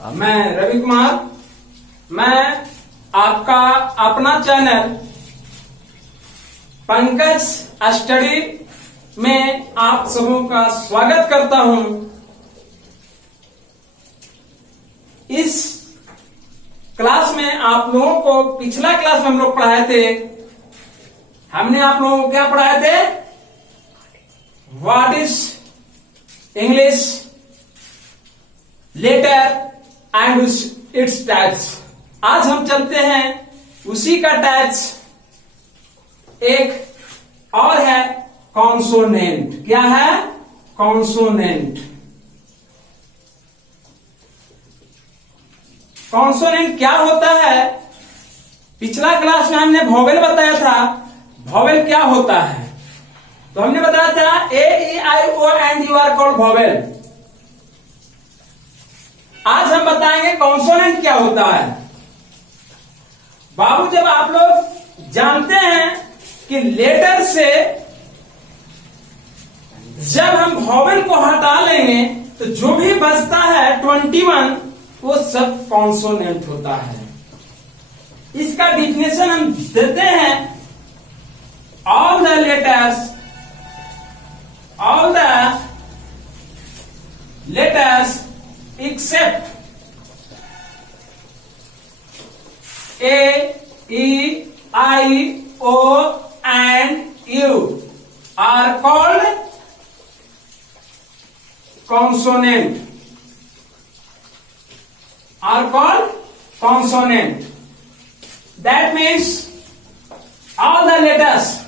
मैं रवि कुमार। मैं आपका अपना चैनल पंकज स्टडी में आप सबों का स्वागत करता हूं। इस क्लास में आप लोगों को पिछला क्लास में हम लोग पढ़ाए थे। हमने आप लोगों को क्या पढ़ाए थे? What is English letter and its types. आज हम चलते हैं उसी का टाइप्स एक और है कॉन्सोनेंट। क्या है? कॉन्सोनेंट। कॉन्सोनेंट क्या होता है? पिछला क्लास में हमने वोवेल बताया था। वोवेल क्या होता है? तो हमने बताया था A E I O and U are called vowel. आज हम बताएंगे कॉन्सोनेंट क्या होता है। बाबू, जब आप लोग जानते हैं कि लेटर से जब हम वोवेल को हटा लेंगे तो जो भी बचता है 21 वो सब कॉन्सोनेंट होता है। इसका डिफिनेशन हम देते हैं all the letters except A, E, I, O and U are called consonant. That means all the letters,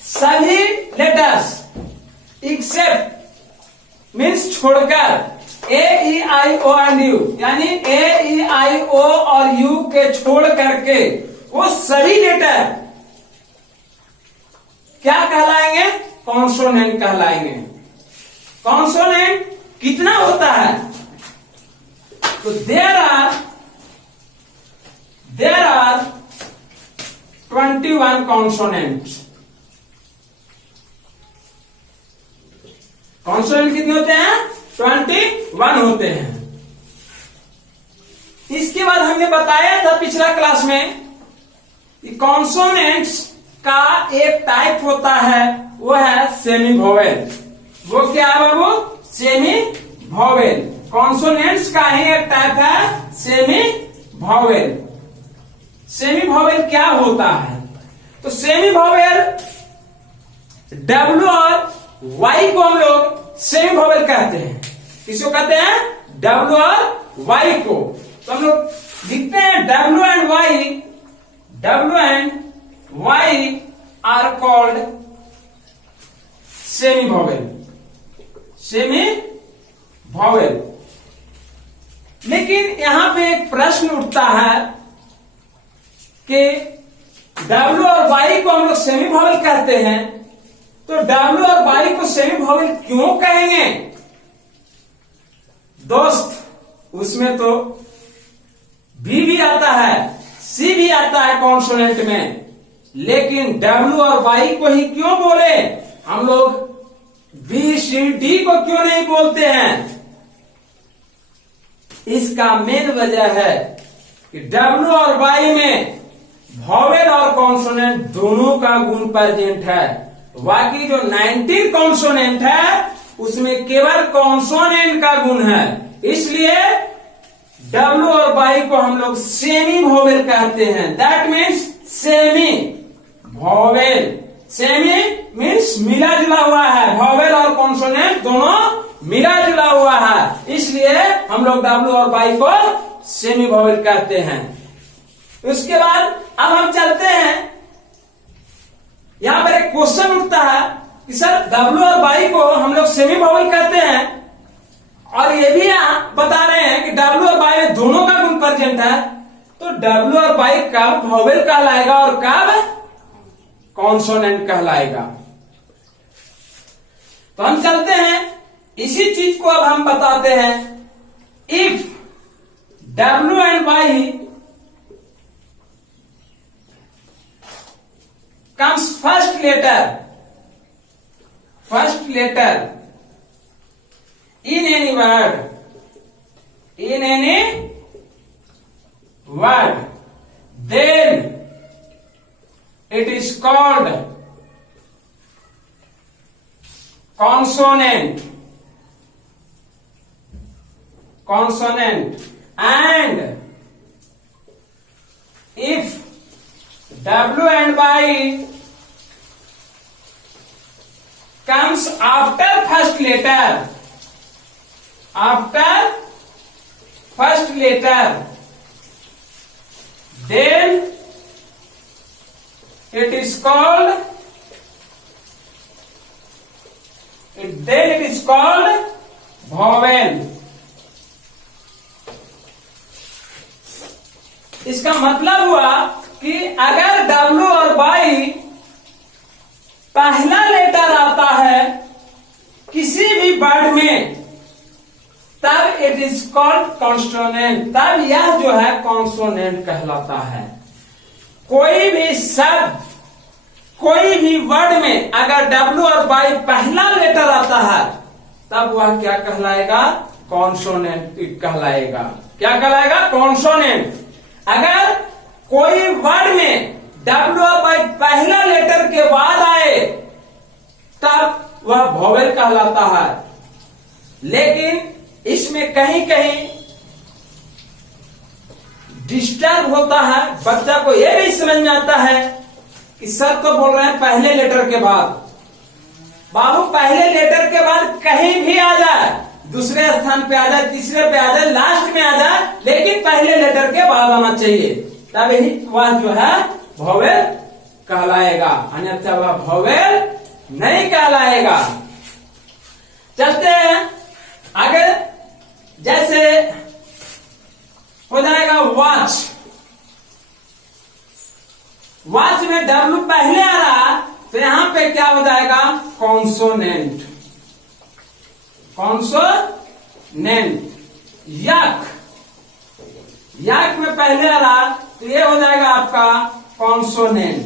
सभी letters except means छोड़कर ए E I O and you, यानी ए ई आई ओ और यू के छोड़ करके वो सभी लेटर क्या कहलाएंगे? कॉन्सोनेंट कहलाएंगे। कॉन्सोनेंट कितना होता है? तो देयर आर 21 कॉन्सोनेंट्स। कॉन्सोनेंट कितने होते हैं? 21 होते हैं। इसके बाद हमने बताया था पिछला क्लास में कि कॉन्सोनेंट्स का एक टाइप होता है, वो है सेमी वोवेल। वो क्या है बाबू? Semi vowel. कॉन्सोनेंट्स का ही एक टाइप है सेमी वोवेल। सेमी वोवेल क्या होता है? तो सेमी वोवेल डब्ल्यू और वाई को हम लोग सेमी वोवेल कहते हैं। किसको कहते हैं? डब्ल्यू और वाई को। तो हम लोग लिखते हैं W and Y are called semi vowel. लेकिन यहां पे एक प्रश्न उठता है कि डब्ल्यू और वाई को हम लोग सेमी वोवेल कहते हैं, तो डब्ल्यू और वाई को सेमी वोवेल क्यों कहेंगे? दोस्त, उसमें तो बी भी आता है, सी भी आता है कॉन्सोनेंट में, लेकिन डब्ल्यू और वाई को ही क्यों बोले? हम लोग बी सी डी को क्यों नहीं बोलते हैं? इसका मेन वजह है कि डब्ल्यू और वाई में वोवेल और कॉन्सोनेंट दोनों का गुण प्रेजेंट है। बाकी जो 19 कॉन्सोनेंट है उसमें केवल कॉन्सोनेंट का गुण है। इसलिए डब्ल्यू और वाई को हम लोग सेमी वोवेल कहते हैं। That means semi vowel. Semi means मिला जुला हुआ है। वोवेल और कॉन्सोनेंट दोनों मिला जुला हुआ है, इसलिए हम लोग डब्ल्यू और वाई को सेमी वोवेल कहते हैं। उसके बाद अब हम चलते हैं, यहां पर एक क्वेश्चन उठता है कि सर डब्ल्यू और वाई को हम लोग सेमी वोवेल कहते हैं और ये भी बता रहे हैं कि डब्ल्यू और वाई में दोनों का गुण प्रेजेंट है, तो डब्ल्यू और वाई कब वोवेल कहलाएगा और कब कॉन्सोनेंट कहलाएगा? तो हम चलते हैं, इसी चीज को अब हम बताते हैं। If W and Y comes first letter in any word, in any word, then it is called consonant. And if W and Y comes after first letter, then it is called vowel. इसका मतलब हुआ कि अगर W और Y पहला letter आता है किसी भी वर्ड में, तब इट इज कॉल्ड कॉन्सोनेंट, तब यह जो है कॉन्सोनेंट कहलाता है। कोई भी शब्द, कोई भी वर्ड में अगर W और Y पहला लेटर आता है, तब वह क्या कहलाएगा? कॉन्सोनेंट कहलाएगा। क्या कहलाएगा? कॉन्सोनेंट। अगर कोई वर्ड में W और Y पहला लेटर के बाद आए, तब वह वोवेल कहलाता है। लेकिन इसमें कहीं कहीं डिस्टर्ब होता है, बच्चा को यह नहीं समझ में आता है कि सर तो बोल रहे हैं पहले लेटर के बाद। बाबू, पहले लेटर के बाद कहीं भी आ जाए, दूसरे स्थान पे आ जाए, तीसरे पे आ जाए, लास्ट में आ जाए, लेकिन पहले लेटर के बाद आना चाहिए, तब ही वह जो है वोवेल कहलाएगा, अन्यथा वह वोवेल नहीं कहलाएगा। चलते हैं आगे। जैसे हो जाएगा वॉच। वॉच में W पहले आ रहा, तो यहां पे क्या हो जाएगा? कॉन्सोनेंट। यक में पहले आ रहा, तो ये हो जाएगा आपका कॉन्सोनेंट।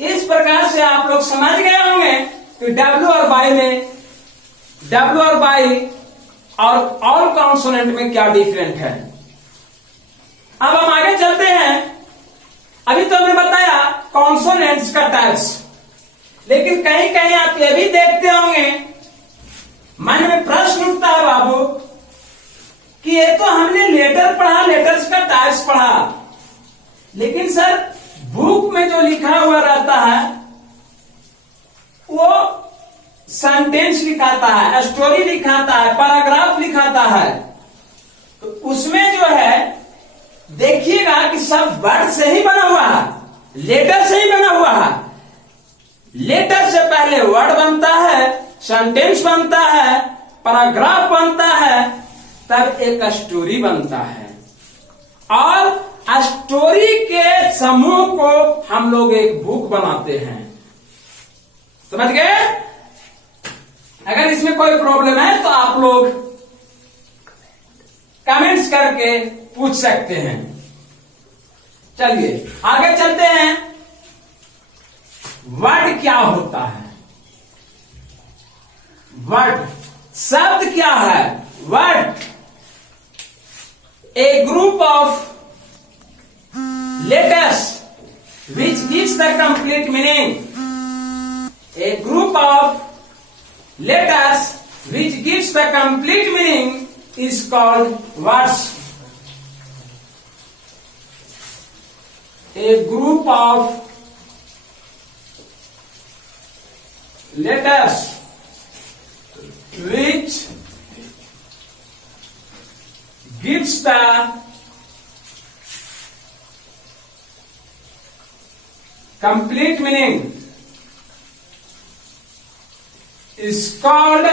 इस प्रकार से आप लोग समझ गए होंगे कि W और Y और ऑल कॉन्सोनेंट में क्या डिफरेंट है। अब हम आगे चलते हैं। अभी तो हमने बताया कॉन्सोनेंट्स का टाइप्स, लेकिन कहीं कहीं आप ये भी देखते होंगे, मन में प्रश्न उठता है बाबू कि ये तो हमने लेटर पढ़ा, लेटर्स का टाइप्स पढ़ा, लेकिन सर बुक में जो लिखा हुआ रहता है वो सेंटेंस लिखाता है, स्टोरी लिखाता है, पैराग्राफ लिखाता है, तो उसमें जो है देखिएगा कि सब वर्ड से ही बना हुआ है, लेटर से ही बना हुआ है। लेटर से पहले वर्ड बनता है, सेंटेंस बनता है, पैराग्राफ बनता है, तब एक स्टोरी बनता है, और स्टोरी के समूह को हम लोग एक बुक बनाते हैं। समझ गए? अगर इसमें कोई प्रॉब्लम है तो आप लोग कमेंट्स करके पूछ सकते हैं। चलिए आगे चलते हैं। वर्ड क्या होता है? वर्ड शब्द क्या है? Word a group of letters which gives the complete meaning. A group of letters which gives the complete meaning is called words. A group of letters which gives the complete meaning is called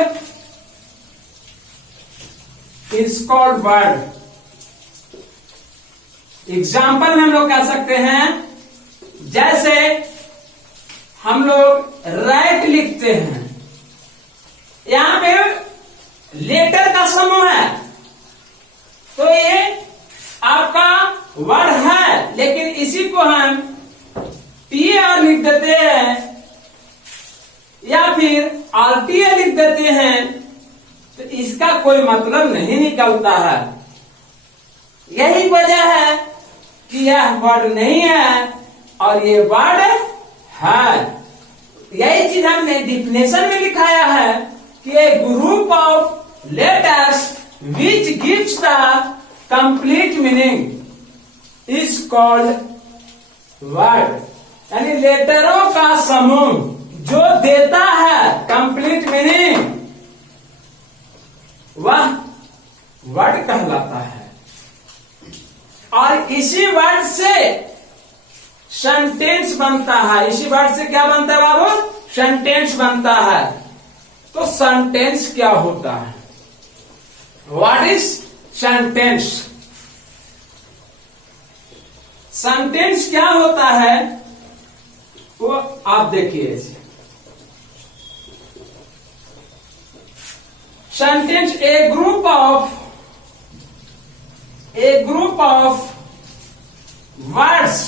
word. Example में हम लोग कह सकते हैं, जैसे हम लोग right लिखते हैं, यहां पे लेटर का समूह है, तो ये आपका वर्ड है, लेकिन इसी को हम TR लिख देते हैं या फिर RTA लिख देते हैं, तो इसका कोई मतलब नहीं निकलता है। यही वजह है कि यह वर्ड नहीं है और ये वर्ड है। यही चीज हमने डिफिनेशन में लिखाया है कि a group of letters which gives the complete meaning is called word. यानी लेटरों का समूह जो देता है कंप्लीट मीनिंग वह वर्ड कहलाता है। और इसी वर्ड से सेंटेंस बनता है। इसी वर्ड से क्या बनता है बाबू? सेंटेंस बनता है। तो सेंटेंस क्या होता है? What is sentence? सेंटेंस क्या होता है वो आप देखिए। Sentence A group of words,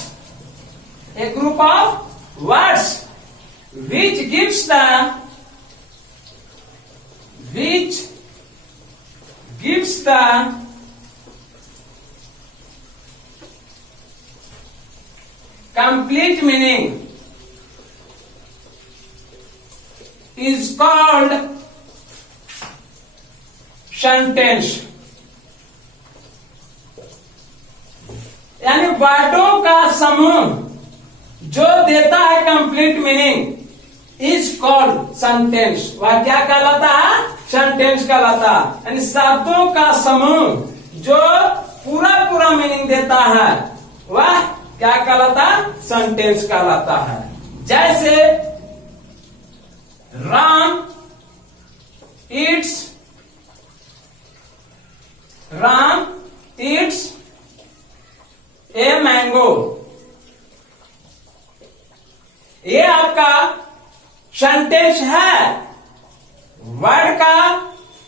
a group of words which gives the complete meaning is called sentence। यानी वर्डों का समूह जो देता है complete meaning is called sentence. वह क्या कहलाता है? सेंटेंस कहलाता है। यानी शब्दों का समूह जो पूरा मीनिंग देता है वह क्या कहलाता है? सेंटेंस कहलाता है। जैसे राम ईट्स ए मैंगो। ये आपका सेंटेंस है, वर्ड का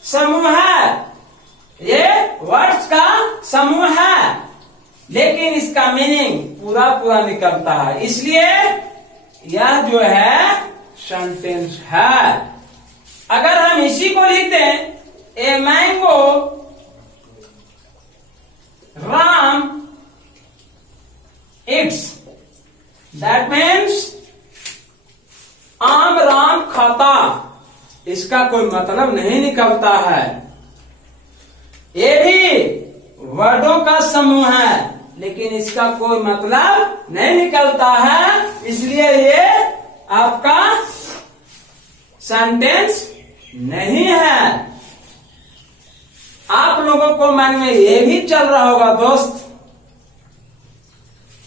समूह है, ये वर्ड्स का समूह है, लेकिन इसका मीनिंग पूरा निकलता है। इसलिए यह जो है सेंटेंस है। अगर हम इसी को लिखते हैं a mango Ram it's, that means आम राम खाता। इसका कोई मतलब नहीं निकलता है। ये भी वर्डों का समूह है लेकिन इसका कोई मतलब नहीं निकलता है, इसलिए ये आपका सेंटेंस नहीं है। आप लोगों को मन में ये भी चल रहा होगा दोस्त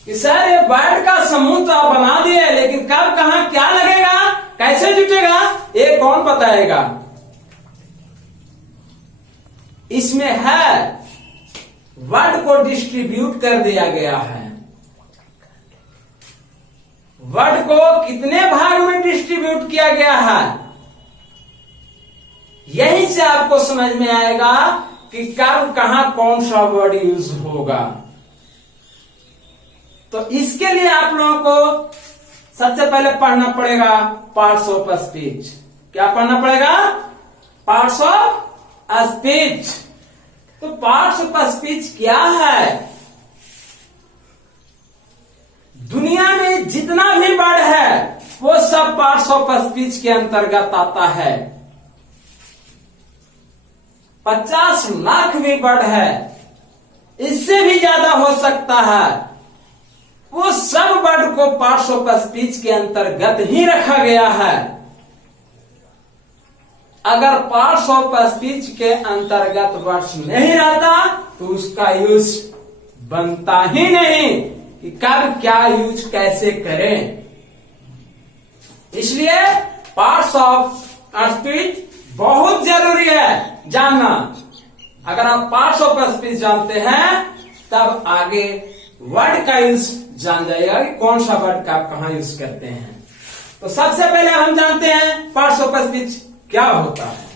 कि सर ये वर्ड का समूह तो आप बना दिए, लेकिन कब कहां क्या लगेगा, कैसे जुटेगा, ये कौन बताएगा? इसमें है वर्ड को डिस्ट्रीब्यूट कर दिया गया है। वर्ड को कितने भाग में डिस्ट्रीब्यूट किया गया है, यही से आपको समझ में आएगा कि कब कहां कौन सा वर्ड यूज होगा। तो इसके लिए आप लोगों को सबसे पहले पढ़ना पड़ेगा पार्ट्स ऑफ स्पीच। क्या पढ़ना पड़ेगा? Parts of speech. तो पार्ट्स ऑफ स्पीच क्या है? दुनिया में जितना भी वर्ड है वो सब पार्ट्स ऑफ स्पीच के अंतर्गत आता है। 50 लाख भी वर्ड है, इससे भी ज्यादा हो सकता है। वो सब वर्ड को पार्ट्स ऑफ स्पीच के अंतर्गत ही रखा गया है। अगर पार्ट्स ऑफ स्पीच के अंतर्गत वर्ड्स नहीं रहता तो उसका यूज बनता ही नहीं कि कब क्या यूज कैसे करें। इसलिए पार्ट्स ऑफ स्पीच बहुत जरूरी है जानना। अगर आप पार्ट्स ऑफ स्पीच जानते हैं तब आगे वर्ड का यूज जान जाएगा कि कौन सा वर्ड का आप कहां यूज करते हैं। तो सबसे पहले हम जानते हैं पार्ट्स ऑफ स्पीच क्या होता है।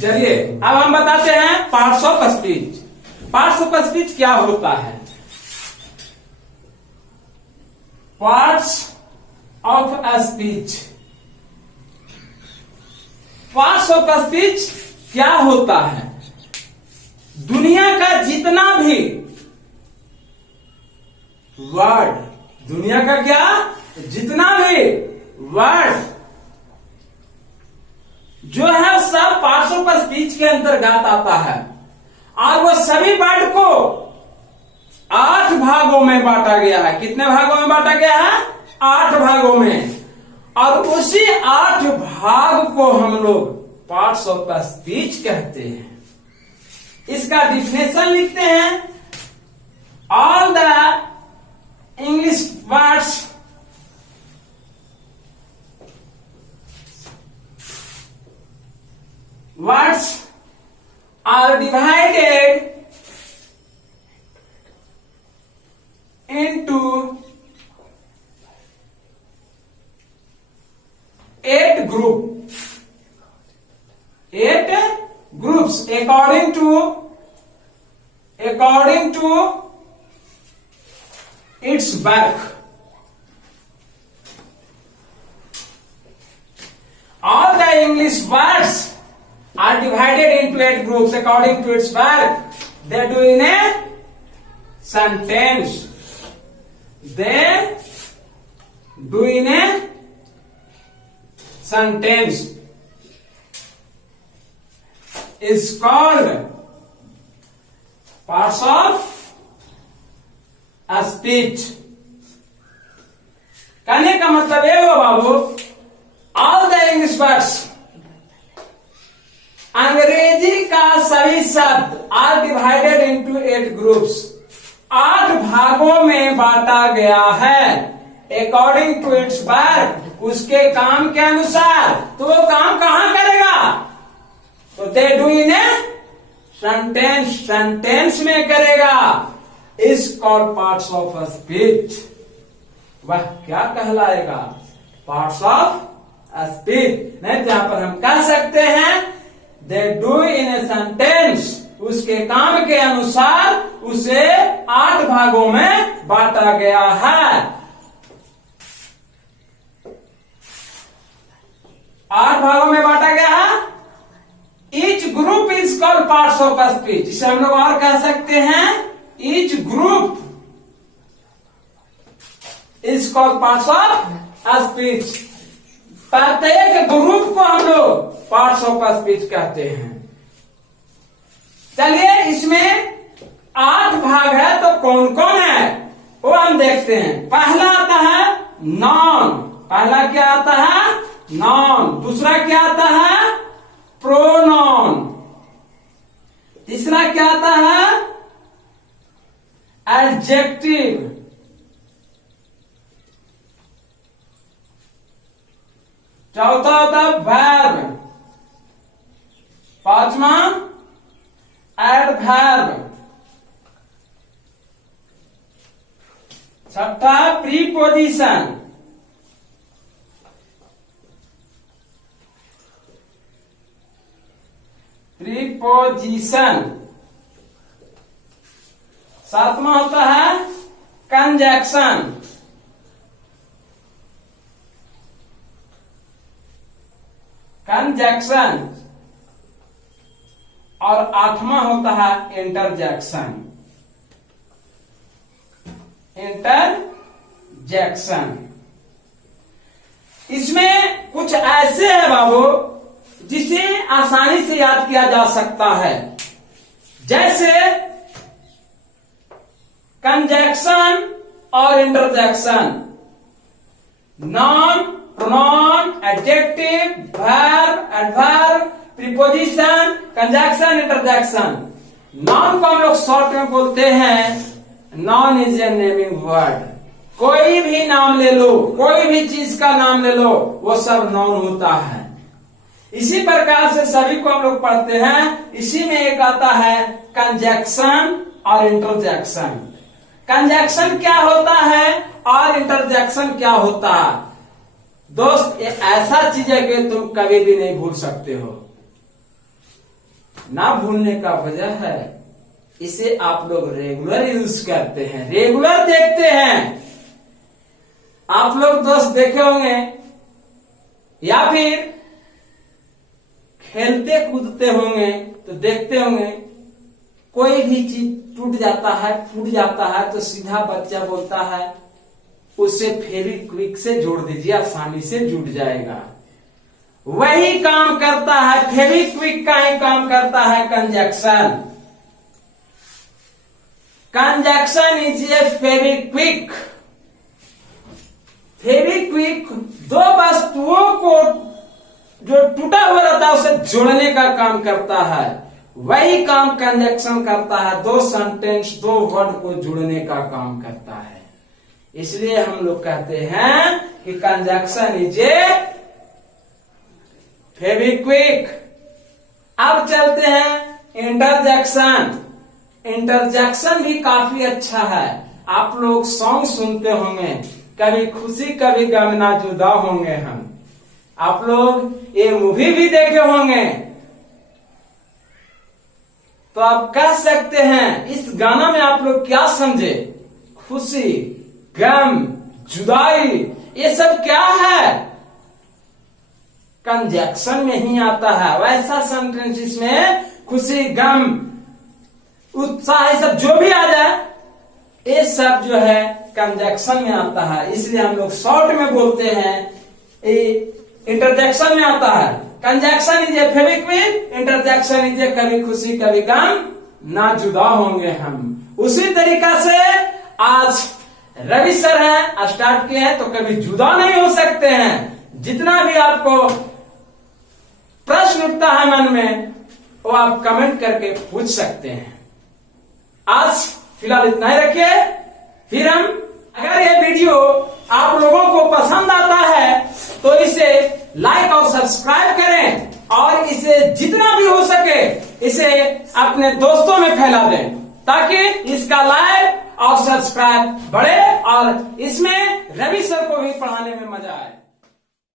चलिए अब हम बताते हैं parts of speech. Parts of speech क्या होता है? Parts of speech parts of speech क्या होता है? दुनिया का जितना भी वर्ड, दुनिया का क्या, जितना भी वर्ड जो है सब पार्ट्स ऑफ स्पीच के अंतर्गत आता है, और वो सभी वर्ड को 8 भागों में बांटा गया है। कितने भागों में बांटा गया है? 8 भागों में। और उसी 8 भाग को हम लोग पार्ट्स ऑफ स्पीच कहते हैं। इसका डिफिनेशन लिखते हैं, all the English words are divided into 8 groups according to its work. All the English words are divided into 8 groups according to its work. They do in a sentence. They do in a sentence is called parts of speech. कहने का मतलब ये हो बाबू, all the English words, अंग्रेजी का सभी शब्द are divided into 8 groups, 8 भागों में बांटा गया है अकॉर्डिंग टू इट्स वर्क, उसके काम के अनुसार। तो वो काम कहां करेगा? तो they do in a sentence, sentence में करेगा। Is called parts of speech. वह क्या कहलाएगा? Parts of speech. नहीं, जहां पर हम कह सकते हैं they do in a sentence, उसके काम के अनुसार उसे 8 भागों में बांटा गया है। 8 भागों में बांटा गया है। Each group is called parts of speech. इसे हम लोग और कह सकते हैं, each group is called parts of speech. प्रत्येक ग्रुप को हम लोग पार्ट्स ऑफ स्पीच कहते हैं। चलिए, इसमें 8 भाग है, तो कौन कौन है वो हम देखते हैं। पहला आता है नॉन। पहला क्या आता है? नॉन। दूसरा क्या आता है? प्रोनॉन। तीसरा क्या आता है? एडजेक्टिव। चौथा होता है वर्ब। पांचवा एडवर्ब। छठा प्रीपोजिशन। प्रीपोजिशन। सातवां होता है कंजक्शन। कंजक्शन। और 8वां होता है इंटरजेक्शन। इंटरजेक्शन। इसमें कुछ ऐसे है बाबू जिसे आसानी से याद किया जा सकता है, जैसे कंजक्शन और interjection, non, pronoun, adjective, verb, adverb, preposition, conjunction, interjection. Non को हम लोग शॉर्ट में बोलते हैं non is a naming word. कोई भी नाम ले लो, कोई भी चीज का नाम ले लो, वो सब नॉन होता है। इसी प्रकार से सभी को हम लोग पढ़ते हैं। इसी में एक आता है कंजक्शन और इंटरजेक्शन। कंजक्शन क्या होता है और इंटरजेक्शन क्या होता है? दोस्त, ये ऐसा चीज है कि तुम कभी भी नहीं भूल सकते हो। ना भूलने का वजह है इसे आप लोग रेगुलर यूज करते हैं, रेगुलर देखते हैं। आप लोग दोस्त देखे होंगे या फिर खेलते कूदते होंगे तो देखते होंगे कोई भी चीज टूट जाता है, फूट जाता है तो सीधा बच्चा बोलता है उसे फेविक्विक से जोड़ दीजिए, आसानी से जुड़ जाएगा। वही काम करता है, फेविक्विक का ही काम करता है conjunction. Conjunction is a Fevikwik. Fevikwik दो वस्तुओं को जो टूटा हुआ रहता है उसे जोड़ने का काम करता है, वही काम कंजक्शन करता है, दो सेंटेंस दो वर्ड को जोड़ने का काम करता है। इसलिए हम लोग कहते हैं कि कंजक्शन इज ए फेविक्विक। अब चलते हैं इंटरजेक्शन। इंटरजेक्शन भी काफी अच्छा है। आप लोग सॉन्ग सुनते होंगे, कभी खुशी कभी गम ना जुदा होंगे हम। आप लोग ये मूवी भी देखे होंगे, तो आप कह सकते हैं इस गाना में आप लोग क्या समझे? खुशी, गम, जुदाई, ये सब क्या है? कंजक्शन में ही आता है। वैसा सेंटेंस इसमें खुशी, गम, उत्साह, ये सब जो भी आ जाए ये सब जो है कंजक्शन में आता है। इसलिए हम लोग शॉर्ट में बोलते हैं इंटरजेक्शन में आता है। Conjunction is a Fevikwik, interjection is a कभी खुशी कभी गम ना जुदा होंगे हम। उसी तरीका से आज रवि सर हैं, स्टार्ट किए हैं तो कभी जुदा नहीं हो सकते हैं। जितना भी आपको प्रश्न उठता है मन में वो आप कमेंट करके पूछ सकते हैं। आज फिलहाल इतना ही रखिए। फिर हम अगर ये वीडियो आप लोगों को पसंद आता है तो इसे लाइक और सब्सक्राइब करें और इसे जितना भी हो सके इसे अपने दोस्तों में फैला दें ताकि इसका लाइक और सब्सक्राइब बढ़े और इसमें रवि सर को भी पढ़ाने में मजा आए।